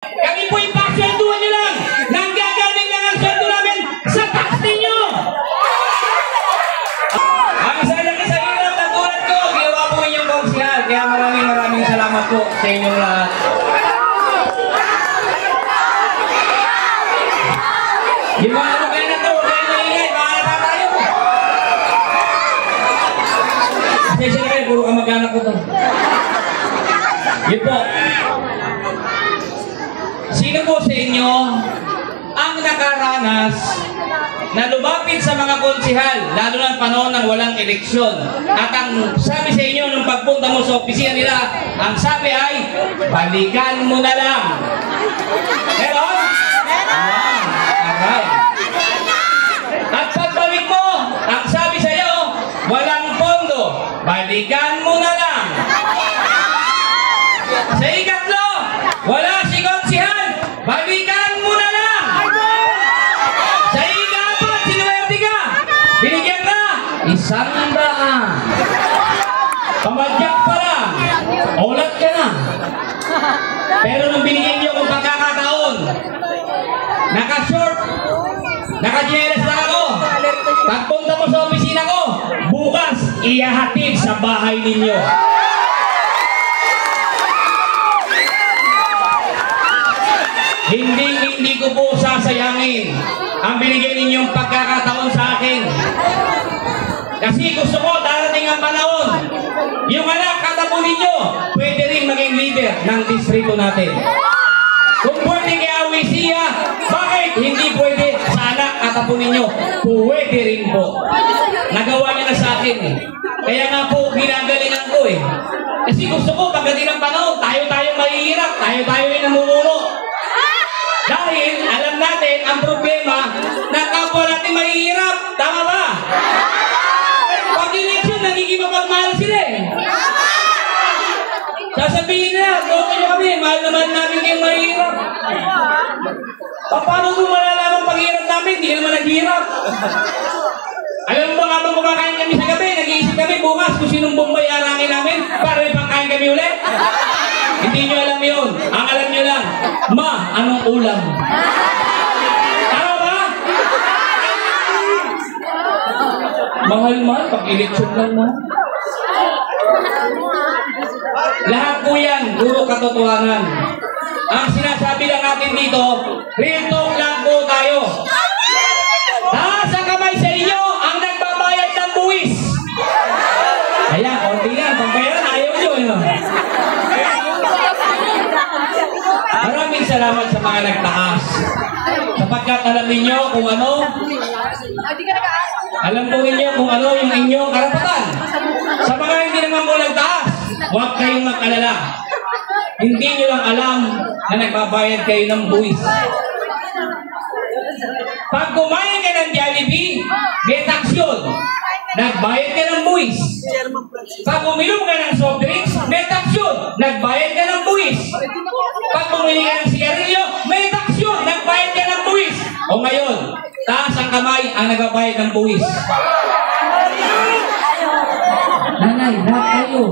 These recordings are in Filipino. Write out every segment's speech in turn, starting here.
Kami po ipasweldohan nyo lang. Nanggagaling lang ang sweldo namin sa tax ninyo. Ang sana ka sa hirap na tulad ko, ginawa po inyong konsihal. Kaya maraming salamat po sa inyong lahat. Yung mga ano kayo na to, kayo maingay, bahala pa tayo. Kasi siyempre, puro kamag-anak ko to. Yun po. Sino po sa inyo ang nakaranas na lumapit sa mga konsihal, lalo na panahon ng walang eleksyon, at ang sabi sa inyo nung pagpunta mo sa opisina nila, ang sabi ay, balikan mo na lang. Meron? Meron. Alright. At pagbalik mo, ang sabi sa iyo, walang pondo, balikan mo na lang. Sa ikatlo, wala si konsihal, balikan mo na lang. Sa ika-apat, sinuwerte ka, binigyan ka 100. Pamadyak pa lang, ulat ka na. Pero nung binigyan niyo kong pagkakataon, naka-short, naka-jealous na ako, pagpunta mo sa opisina ko, bukas, ihahatid sa bahay ninyo. Hindi ko po sasayangin ang binigay ninyong pagkakataon sa akin. Kasi gusto ko darating ang panahon, yung anak katapo ninyo, pwede rin maging leader ng distrito natin. Kung pwede kay Awisia, bakit hindi pwede sa anak katapo ninyo? Pwede rin po. Nagawa niya na sa akin eh. Kaya nga po, ginagalingan ko eh. Kasi gusto ko, pagdating ng panahon, tayo mahihirap, tayo yung namumuno. Dahil alam natin ang problema na kapwa natin mahihirap. Tama ba? Pag eleksyon, nagiging mapagmahal sila eh. Sasabihin na, okay nyo kami, mahal naman namin kayong mahihirap. Paano kung malalaman paghihirap namin? Hindi naman naghihirap. Alam mo ba nga bang kumakain kami sa gabi? Nag-iisip kami bukas kung sinong bombay arangin namin para may pangkain kami ulit? Hindi nyo alam yun. Ang alam nyo lang, ma, anong ulam? Tama ba? Mahal-mahal, pag-eleksyon lang mo. Lahat po yan, puro katotohanan. Ang sinasabi lang natin dito, real talk lang po tayo. Taas ang kamay sa inyo ang nagbabayad ng buwis. Ayan, konti lang, pambayaran, ayaw nyo. Maraming salamat sa mga nagtaas. Sapagkat alam ninyo kung ano, alam po ninyo kung ano yung inyong karapatan. Sa mga hindi naman po nagtaas, huwag kayong mag-alala. Hindi nyo lang alam na nagbabayad kayo ng buwis. Pag kumain ka ng Jollibee, may tax yun. Nagbayad ka ng buwis. Pag uminom ka ng soft drinks, may tax yun. Nagbayad ka ng buwis. Pag bumili ka ng sigarilyo, may tax yun. Nagbayad ka ng buwis. O ngayon, taas ang kamay ang nagbabayad ng buwis. Nanay, lahat kayo.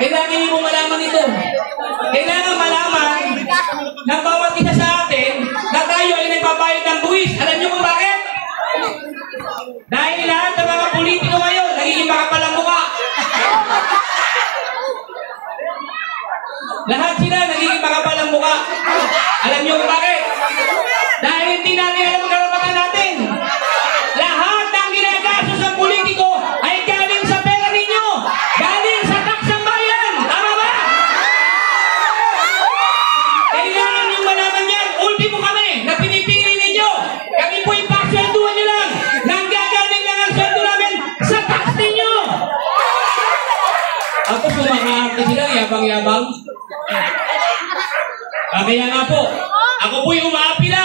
Kailangan niyo mo malaman ito. Kailangan malaman ng bawat isa sa atin na tayo ay nagbabayad ng buwis. Alam niyo kung bakit? Dahil lahat ng mga politiko ngayon nagiging makapalang mukha. Lahat sila nagiging makapalang mukha. Alam niyo kung bakit? Dahil hindi natin alam ang karapatan natin. Lahat ng ginagastos ng politiko ay galing sa pera ninyo. Galing sa tax ng bayan. Tama ba? Kailangan niyong malaman yan. Ultimo kami na pinipili ninyo. Kami po ipasweldohan nyo lang. Nanggagaling lang ang sweldo namin sa tax ninyo. Ako sumakaharte sila, yabang-yabang. Kaya nga po, ako po'y umaapila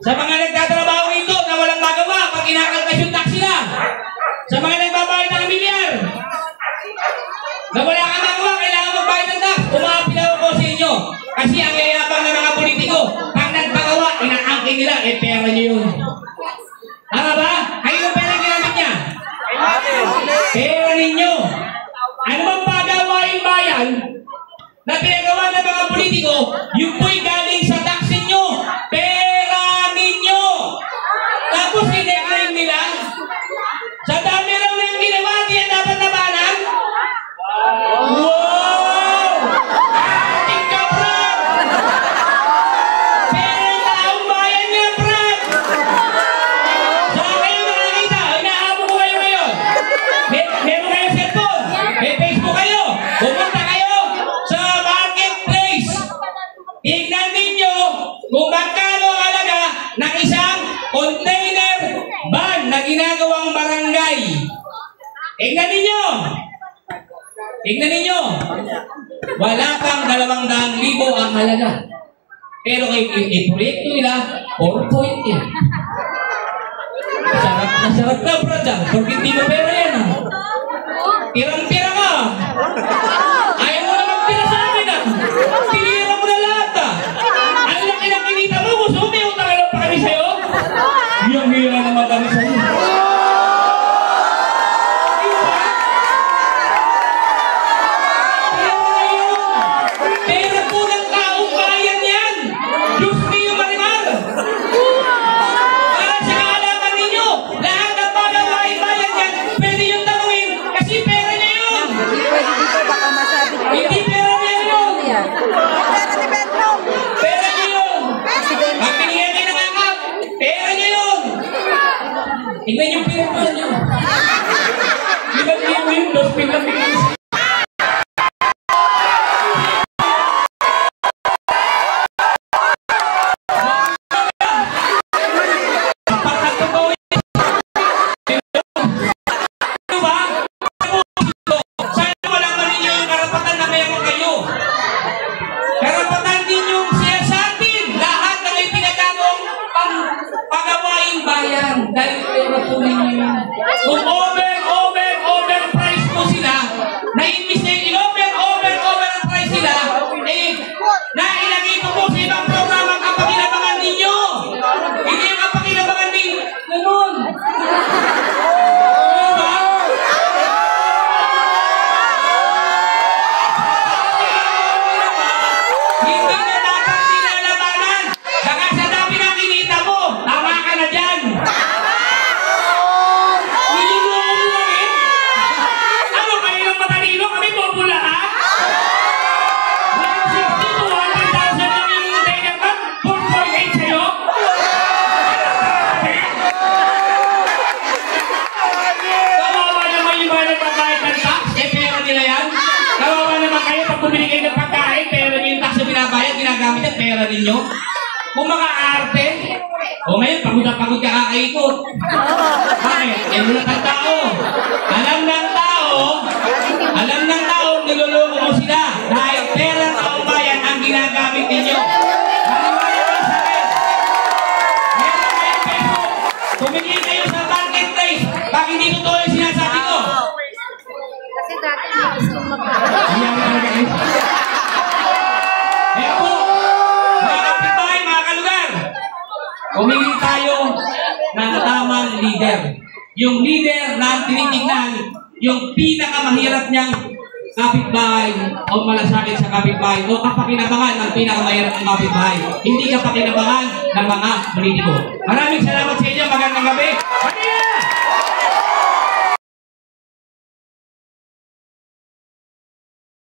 sa mga nagtatrabaho rito na walang magawa pag kinakaltas yung tax nila. Sa mga nagbabayad ng milyar na wala kang magawa, kailangan magbayad ng tax. Umaapila ako sa inyo. Kasi ang yayabang ng mga politiko, pag nagpagawa, inaangkin nila, pera nyo yun. Tama ba? Kayo yung pera ginamit niya? Pera ninyo. Ano bang pagawain bayan na pinagawa ng mga politiko Yung po'y galing sa tax ninyo. Pera ninyo. Tapos i-decline nila. Sa dami raw ng ginawa, di yan dapat nabanan. Wow! Ating ka, Brad! Pera ng taong bayan niya, Brad! Saan kayo nakakita? Inaabot ko kayo ngayon. Meron kayo cellphone. May Facebook kayo. Pumunta kayo sa marketplace. Tignan ninyo kung magkano ang halaga ng isang container van na ginagawang barangay. Tignan ninyo. Tignan ninyo. Wala pang 200,000 ang halaga. Pero i-proyekto nila 4.8. Sarap na sarap na, brad. Porque hindi mo pera yan. Tirang-tira ka. Ayaw mo na magtira sa akin. Tinira mo na lahat. Ang laki ng kinita mo. Gusto mo may utang alam pa kami sa'yo? Hiyang-hira naman kami sa'yo. Pera po ng taong bayan yan. Diyos niyo marimar. Para sa kaalaman ninyo, lahat ng pagawain bayan yan, pwede yung tanungin kasi pera niya yun. Hindi pera niya yun. Pera niya yun. Pag binigyan kayo ng angkat, pera niya yun. Tingnan yung pera niyo. Tingnan niyo yung dos pinag-pinag. Kung overprice po sila, na-imbis na yung overprice sila, nailagay ito po sa ibang programa ang kapakinabangan ninyo. Hindi yung kapakinabangan ninyo. Ganun. Diba? Hindi na dapat nilalabanan. Baka sa dami ng kinita mo, tama ka na dyan. Ginagamit ang pera ninyo. Kung maka-arte, o ngayon, pagod na pagod ka kakaikot. Bakit? Eh, mula ng tao. Alam ng tao, niloloko mo sila. Dahil pera ng taong bayan ang ginagamit ninyo. Maniwala kayo sa akin. Meron kayong Facebook. Tumingin kayo sa marketplace. Bakit hindi totoo yung sinasabi ko? Kasi dati gusto mag-arte. Kaya po, mga kapitbahay, mga kalugar, humingi tayo ng tamang leader. Yung leader na tinitingnan, yung pinakamahirap niyang kapitbahay o malasakit sa kapitbahay o kapakinabangan ng pinakamahirap ng kapitbahay. Hindi kapakinabangan ng mga politiko. Maraming salamat sa inyo. Magandang gabi.